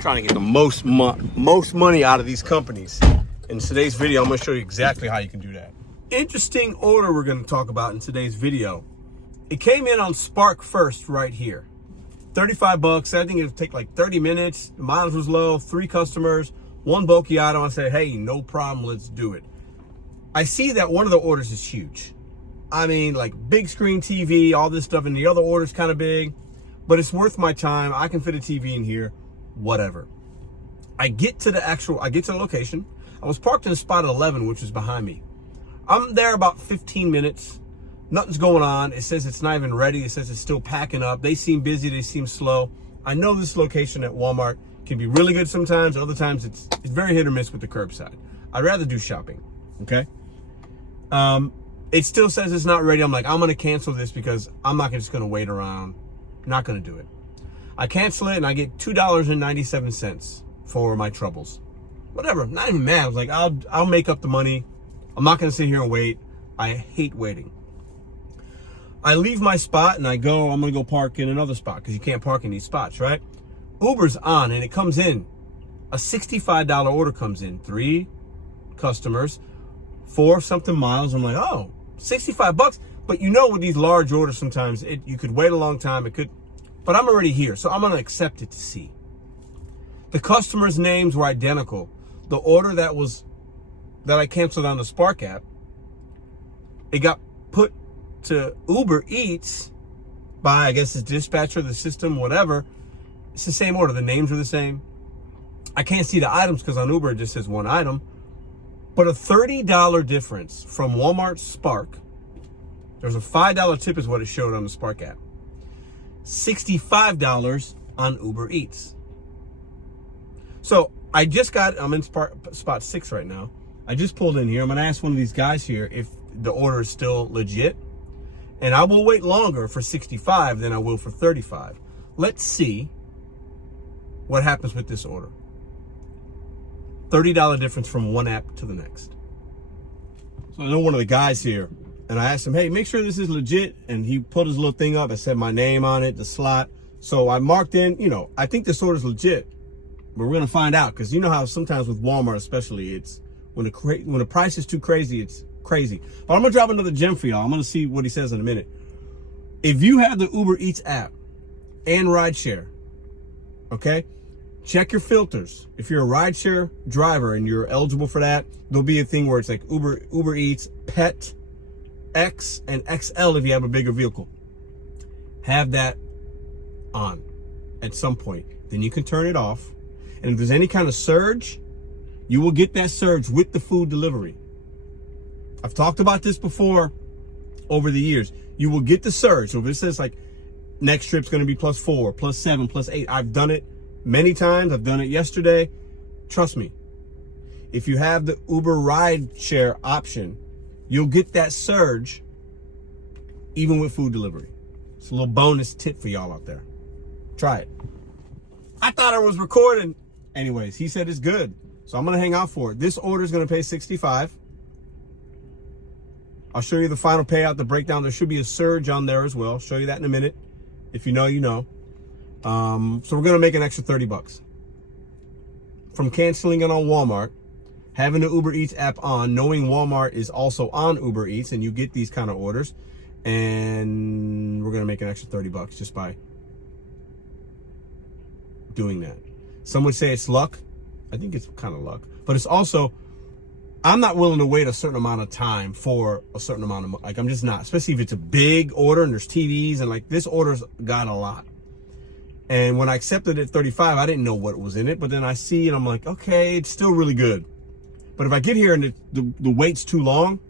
trying to get the most money out of these companies. In today's video, I'm going to show you exactly how you can do that. Interesting order we're going to talk about in today's video. It came in on Spark first right here. 35 bucks. I think it would take like 30 minutes. The mileage was low, 3 customers, 1 bulky item. I said, hey, no problem, let's do it. I see that one of the orders is huge. I mean, like big screen TV, all this stuff, and the other order's kind of big, but it's worth my time. I can fit a TV in here, whatever. I get to the location. I was parked in spot 11, which is behind me. I'm there about 15 minutes. Nothing's going on. It says it's not even ready. It says it's still packing up. They seem busy. They seem slow. I know this location at Walmart can be really good sometimes. Other times it's very hit or miss with the curbside. I'd rather do shopping, okay? It still says it's not ready. I'm like, I'm going to cancel this because I'm not just going to wait around. Not going to do it. I cancel it and I get $2.97 for my troubles. Whatever. Not even mad. I was like, I'll make up the money. I'm not going to sit here and wait. I hate waiting. I leave my spot and I'm going to go park in another spot because you can't park in these spots, right? Uber's on and it comes in. A $65 order comes in. 3 customers, 4 something miles. I'm like, oh, 65 bucks. But you know, with these large orders, sometimes you could wait a long time. But I'm already here. So I'm going to accept it to see. The customers' names were identical. The order that I canceled on the Spark app, it got put to Uber Eats by, I guess, the dispatcher, the system, whatever. It's the same order. The names are the same. I can't see the items because on Uber it just says 1 item. But a $30 difference from Walmart Spark. There's a $5 tip is what it showed on the Spark app. $65 on Uber Eats. So I'm in spot 6 right now. I just pulled in here. I'm going to ask one of these guys here if the order is still legit. And I will wait longer for 65 than I will for 35. Let's see what happens with this order. $30 difference from one app to the next. So I know one of the guys here, and I asked him, hey, make sure this is legit. And he put his little thing up. It said my name on it, the slot. So I marked in, I think this order is legit. But we're going to find out, because you know how sometimes with Walmart especially, it's when the price is too crazy, it's crazy. But I'm going to drop another gem for y'all. I'm going to see what he says in a minute. If you have the Uber Eats app and rideshare, okay, check your filters. If you're a rideshare driver and you're eligible for that, there'll be a thing where it's like Uber Eats, Pet, X, and XL if you have a bigger vehicle. Have that on at some point. Then you can turn it off. And if there's any kind of surge, you will get that surge with the food delivery. I've talked about this before over the years. You will get the surge. So if it says like next trip's going to be +4, +7, +8. I've done it many times. I've done it yesterday. Trust me. If you have the Uber ride share option, you'll get that surge even with food delivery. It's a little bonus tip for y'all out there. Try it. I thought I was recording. Anyways, he said it's good. So I'm going to hang out for it. This order is going to pay $65. I'll show you the final payout, the breakdown. There should be a surge on there as well. I'll show you that in a minute. If you know, you know. So we're going to make an extra 30 bucks. From canceling it on Walmart, having the Uber Eats app on, knowing Walmart is also on Uber Eats, and you get these kind of orders. And we're going to make an extra 30 bucks just by doing that. Some would say it's luck. I think it's kind of luck. But it's also, I'm not willing to wait a certain amount of time for a certain amount of, I'm just not. Especially if it's a big order and there's TVs and this order's got a lot. And when I accepted it at 35, I didn't know what was in it. But then I see and I'm like, okay, it's still really good. But if I get here and the wait's too long,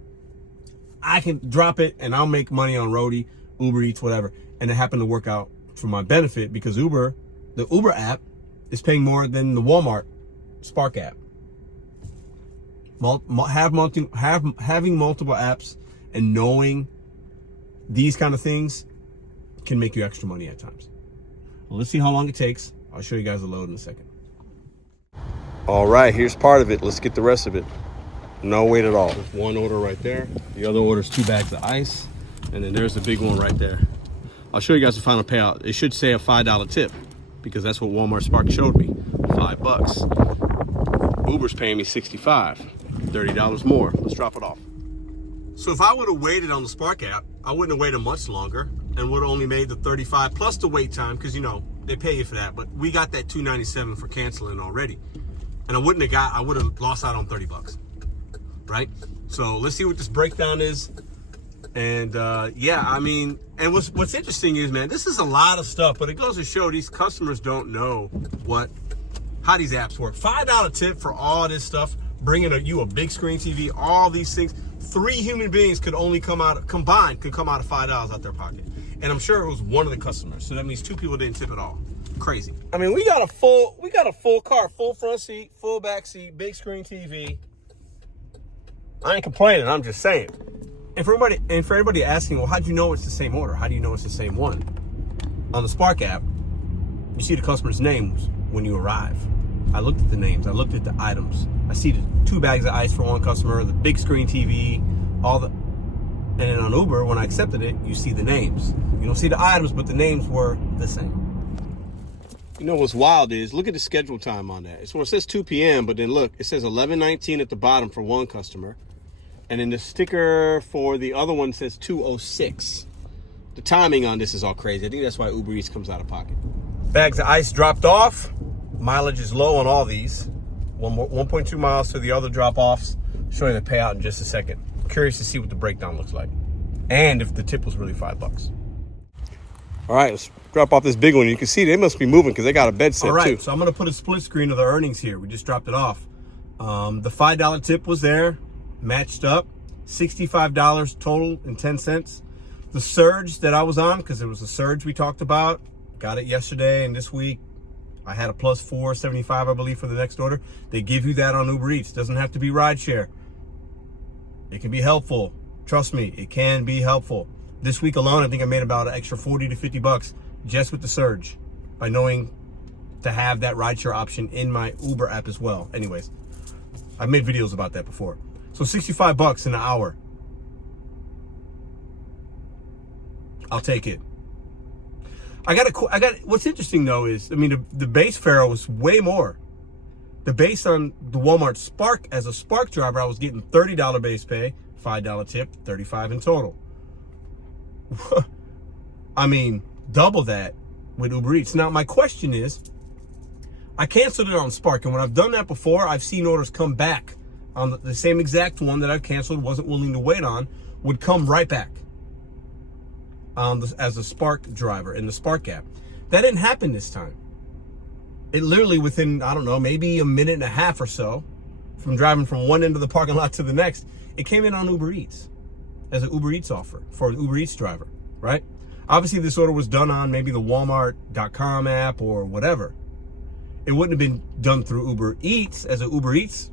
I can drop it and I'll make money on Roadie, Uber Eats, whatever. And it happened to work out for my benefit because the Uber app is paying more than the Walmart Spark app. Having multiple apps and knowing these kind of things can make you extra money at times. Well, let's see how long it takes. I'll show you guys the load in a second. All right, here's part of it. Let's get the rest of it. No wait at all. There's one order right there. The other order is 2 bags of ice. And then there's the big one right there. I'll show you guys the final payout. It should say a $5 tip. because that's what Walmart Spark showed me, $5. Uber's paying me $65, $30 more. Let's drop it off. So if I would have waited on the Spark app, I wouldn't have waited much longer and would have only made the 35 plus the wait time, because you know they pay you for that. But we got that $297 for canceling already, and I would have lost out on $30, right? So let's see what this breakdown is. And yeah, I mean, and what's interesting is, man, this is a lot of stuff, but it goes to show these customers don't know how these apps work. $5 tip for all this stuff, bringing you a big screen TV, all these things. 3 human beings could only combined could come out of $5 out their pocket. And I'm sure it was one of the customers. So that means 2 people didn't tip at all. Crazy. I mean, we got a full car, full front seat, full back seat, big screen TV. I ain't complaining, I'm just saying. And for everybody asking, well, how'd you know it's the same order? How do you know it's the same one? On the Spark app, you see the customer's names when you arrive. I looked at the names, I looked at the items. I see the 2 bags of ice for one customer, the big screen TV, and then on Uber, when I accepted it, you see the names. You don't see the items, but the names were the same. You know what's wild is, look at the schedule time on that. So it says 2 p.m., but then look, it says 11:19 at the bottom for one customer. And then the sticker for the other one says 2:06. The timing on this is all crazy. I think that's why Uber Eats comes out of pocket. Bags of ice dropped off. Mileage is low on all these. 1.2 miles to the other drop-offs. Show you the payout in just a second. Curious to see what the breakdown looks like. And if the tip was really $5. All right, let's drop off this big one. You can see they must be moving because they got a bed set too. All right, so I'm gonna put a split screen of the earnings here. We just dropped it off. The $5 tip was there, matched up. $65 total and 10 cents. The surge that I was on, because it was a surge we talked about, got it yesterday and this week. I had a plus $4.75, I believe, for the next order. They give you that on Uber Eats. Doesn't have to be rideshare. It can be helpful. Trust me, it can be helpful. This week alone, I think I made about an extra $40 to $50 just with the surge by knowing to have that rideshare option in my Uber app as well. Anyways, I've made videos about that before. So $65 in an hour. I'll take it. What's interesting though is, I mean, the base fare was way more. The base on the Walmart Spark, as a Spark driver, I was getting $30 base pay, $5 tip, $35 in total. I mean, double that with Uber Eats. Now, my question is, I canceled it on Spark, and when I've done that before, I've seen orders come back on the same exact one that I've canceled, wasn't willing to wait on, would come right back as a Spark driver in the Spark app. That didn't happen this time. It literally within, I don't know, maybe a minute and a half or so from driving from one end of the parking lot to the next, it came in on Uber Eats as an Uber Eats offer for an Uber Eats driver, right? Obviously, this order was done on maybe the Walmart.com app or whatever. It wouldn't have been done through Uber Eats as an Uber Eats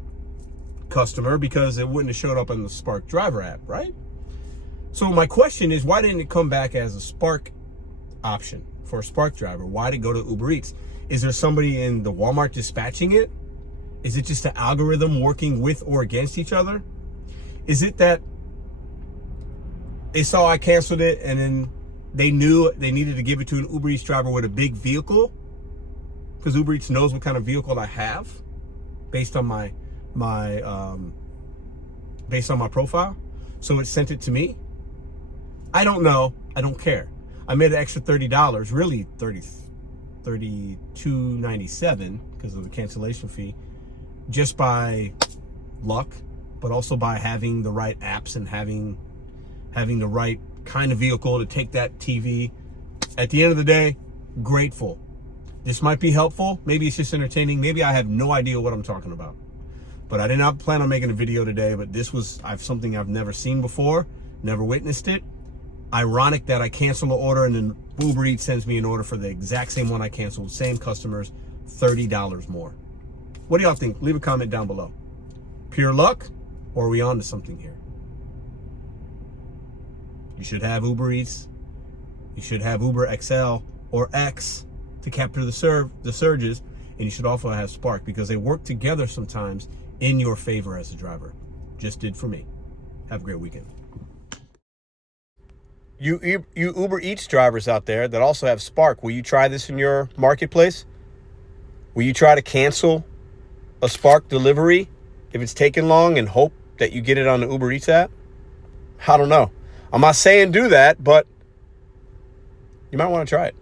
customer because it wouldn't have showed up on the Spark driver app, right? So my question is, why didn't it come back as a Spark option for a Spark driver? Why did it go to Uber Eats? Is there somebody in the Walmart dispatching it? Is it just an algorithm working with or against each other? Is it that they saw I canceled it and then they knew they needed to give it to an Uber Eats driver with a big vehicle? Because Uber Eats knows what kind of vehicle I have based on my profile. So it sent it to me. I don't know. I don't care. I made an extra $30, really $32.97 because of the cancellation fee, just by luck, but also by having the right apps and having the right kind of vehicle to take that TV. At the end of the day, grateful. This might be helpful. Maybe it's just entertaining. Maybe I have no idea what I'm talking about. But I did not plan on making a video today, but this was something I've never seen before, never witnessed it. Ironic that I cancel an order and then Uber Eats sends me an order for the exact same one I canceled, same customers, $30 more. What do y'all think? Leave a comment down below. Pure luck, or are we on to something here? You should have Uber Eats. You should have Uber XL or X to capture the surges, and you should also have Spark because they work together sometimes in your favor as a driver. Just did for me. Have a great weekend. You Uber Eats drivers out there that also have Spark, will you try this in your marketplace? Will you try to cancel a Spark delivery if it's taking long and hope that you get it on the Uber Eats app? I don't know. I'm not saying do that, but you might want to try it.